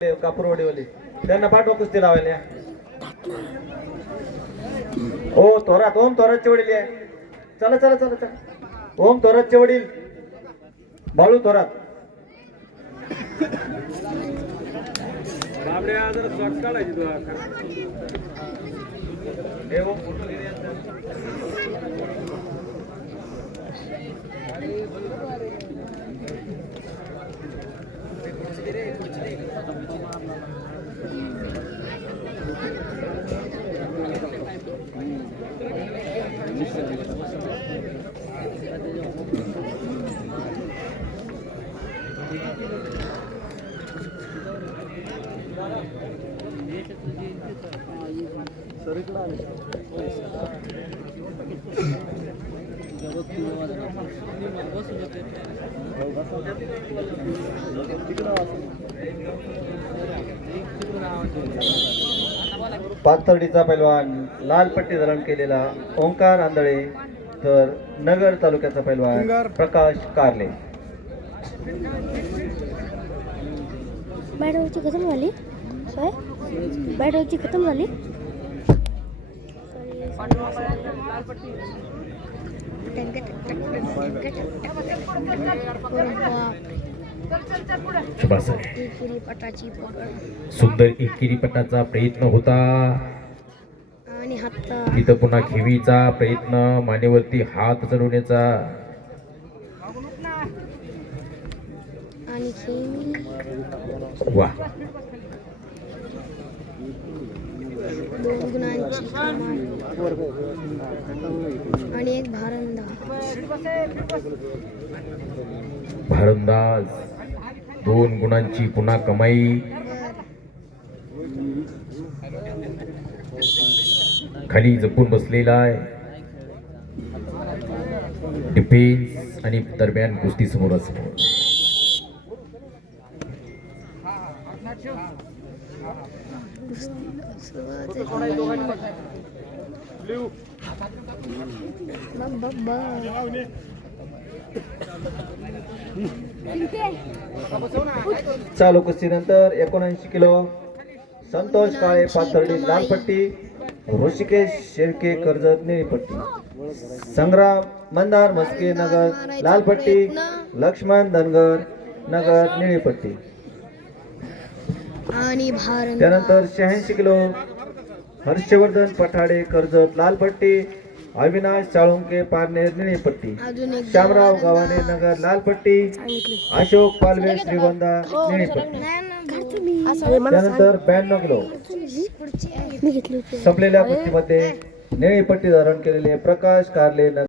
कापूरवाडीवाले त्यांना पाठवा कुस्ती लावायला. ओ थोरात ओम थोरातचे वडील आहे चला चला चला चला. ओम थोरातचे वडील. बाळू थोरात. हे ओम, फोटो घे रे यांचा. पाथर्डीचा पैलवान लाल पट्टी धारण केलेला ओंकार आंधळे तर नगर तालुक्याचा पैलवान प्रकाश कारले. बॅटरीची खतम झाली? काय? बॅटरीची खतम झाली. पकड सुंदर एकेरी पटाचा प्रयत्न होता. तिथं पुन्हा खेवीचा प्रयत्न मानेवरती हात चढवण्याचा. वा. आणि एक भारंदा. भारंदाज. दोन गुणांची पुन्हा कमाई. खाली जपून बसलेला आहे. डिफेन्स आणि दरम्यान कुस्ती समोरासमोर. बघ चालू कुस्तीनंतर एकोणऐंशी किलो. संतोष काळे पाथर्डी लाल पट्टी ऋषिकेश शेळके कर्जत निळी पट्टी संग्राम मंदार मस्के नगर लाल पट्टी लक्ष्मण धनगर नगर निळी पट्टी आणि भारंदा त्यानंतर शहाऐंशी किलो. हर्षवर्धन पठाडे कर्जत लाल पट्टी अविनाश साळुंके पारनेर निळी पट्टी. अजून एक श्यामराव गावाने नगर लाल पट्टी. सांगितले. अशोक पालवे श्रीगोंदा निळी पट्टी. त्यानंतर ब्याण्णव किलो संपलेल्या कुस्तीमध्ये निळी पट्टी धारण केलेले प्रकाश कारले नगर